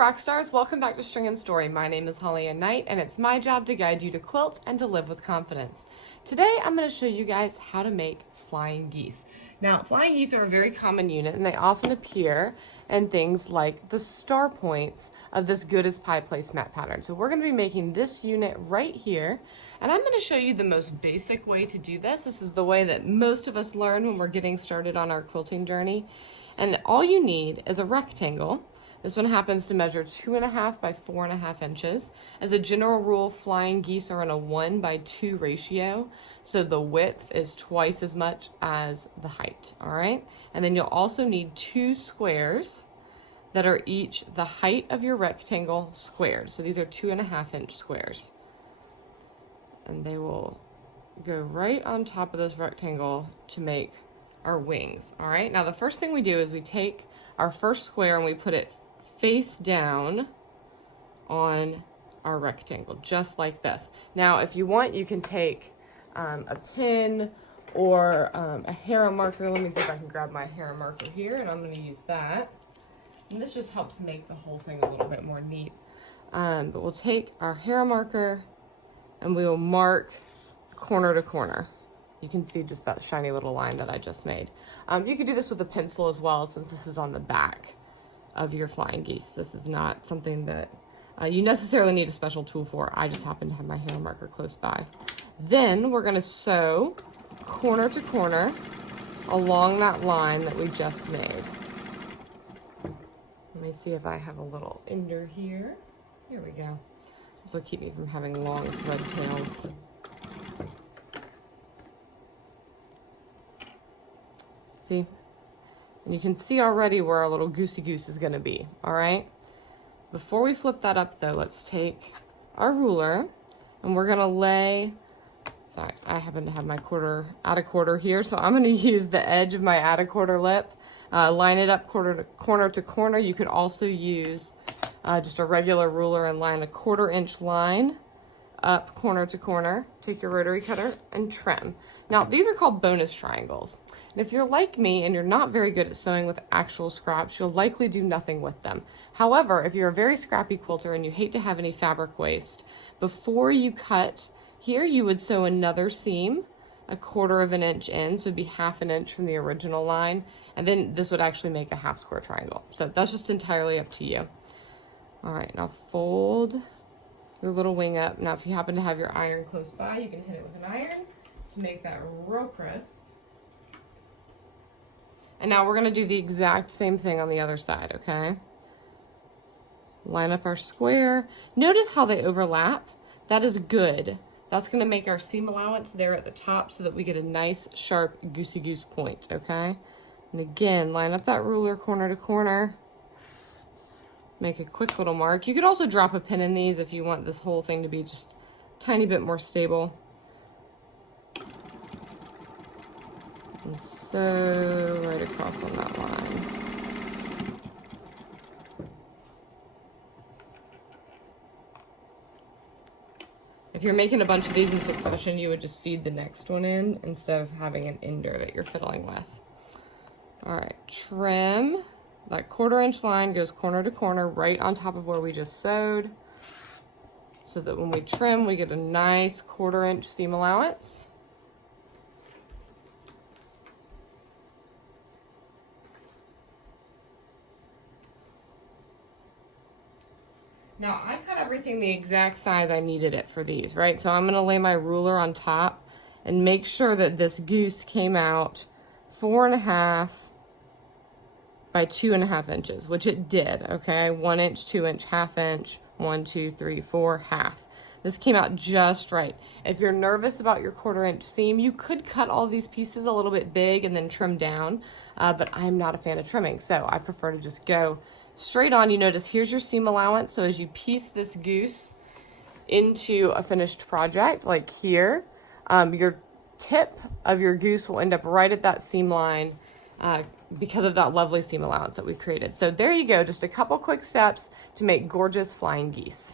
rock stars, welcome back to String and Story. My name is Holly and Knight, and it's my job to guide you to quilt and to live with confidence. Today I'm going to show you guys how to make flying geese. Now, flying geese are a very common unit, and they often appear in things like the star points of this Good as Pie placemat pattern. So we're going to be making this unit right here, and I'm going to show you the most basic way to do this. This is the way that most of us learn when we're getting started on our quilting journey. And all you need is a rectangle. This one happens to measure 2.5 by 4.5 inches. As a general rule, flying geese are in a 1:2 ratio, so the width is twice as much as the height, all right? And then you'll also need 2 squares that are each the height of your rectangle squared. So these are 2.5-inch squares. And they will go right on top of this rectangle to make our wings, all right? Now the first thing we do is we take our first square and we put it face down on our rectangle, just like this. Now, if you want, you can take a pin or a hero marker. Let me see if I can grab my hero marker here, and I'm going to use that. And this just helps make the whole thing a little bit more neat. But we'll take our hero marker and we will mark corner to corner. You can see just that shiny little line that I just made. You could do this with a pencil as well, since this is on the back of your flying geese. This is not something that you necessarily need a special tool for. I just happen to have my hero marker close by. Then we're going to sew corner to corner along that line that we just made. Let me see if I have a little ender here. Here we go. This will keep me from having long thread tails. See? And you can see already where our little goosey goose is going to be, all right? Before we flip that up, though, let's take our ruler, and we're going to lay, in fact, I happen to have my add a quarter here, so I'm going to use the edge of my add a quarter lip, line it up corner to corner. You could also use just a regular ruler and line a 1/4 inch line up corner to corner. Take your rotary cutter and trim. Now, these are called bonus triangles. And if you're like me and you're not very good at sewing with actual scraps, you'll likely do nothing with them. However, if you're a very scrappy quilter and you hate to have any fabric waste, before you cut here, you would sew another seam 1/4 inch in, so it'd be 1/2 inch from the original line, and then this would actually make a 1/2 square triangle. So that's just entirely up to you. All right, now fold your little wing up. Now, if you happen to have your iron close by, you can hit it with an iron to make that real crisp. And now we're gonna do the exact same thing on the other side, okay? Line up our square. Notice how they overlap. That is good. That's gonna make our seam allowance there at the top so that we get a nice, sharp, goosey goose point, okay? And again, line up that ruler corner to corner. Make a quick little mark. You could also drop a pin in these if you want this whole thing to be just a tiny bit more stable. And sew right across on that line. If you're making a bunch of these in succession, you would just feed the next one in instead of having an ender that you're fiddling with. All right, trim. That 1/4 inch line goes corner to corner right on top of where we just sewed, so that when we trim, we get a nice 1/4 inch seam allowance. Now, I cut everything the exact size I needed it for these, right? So I'm gonna lay my ruler on top and make sure that this goose came out 4.5 by 2.5 inches, which it did, okay? 1 inch, 2 inch, 1/2 inch, 1, 2, 3, 4, 1/2. This came out just right. If you're nervous about your 1/4 inch seam, you could cut all these pieces a little bit big and then trim down, but I'm not a fan of trimming, so I prefer to just go straight on. You notice here's your seam allowance, so as you piece this goose into a finished project, like here, your tip of your goose will end up right at that seam line because of that lovely seam allowance that we created. So there you go, just a couple quick steps to make gorgeous flying geese.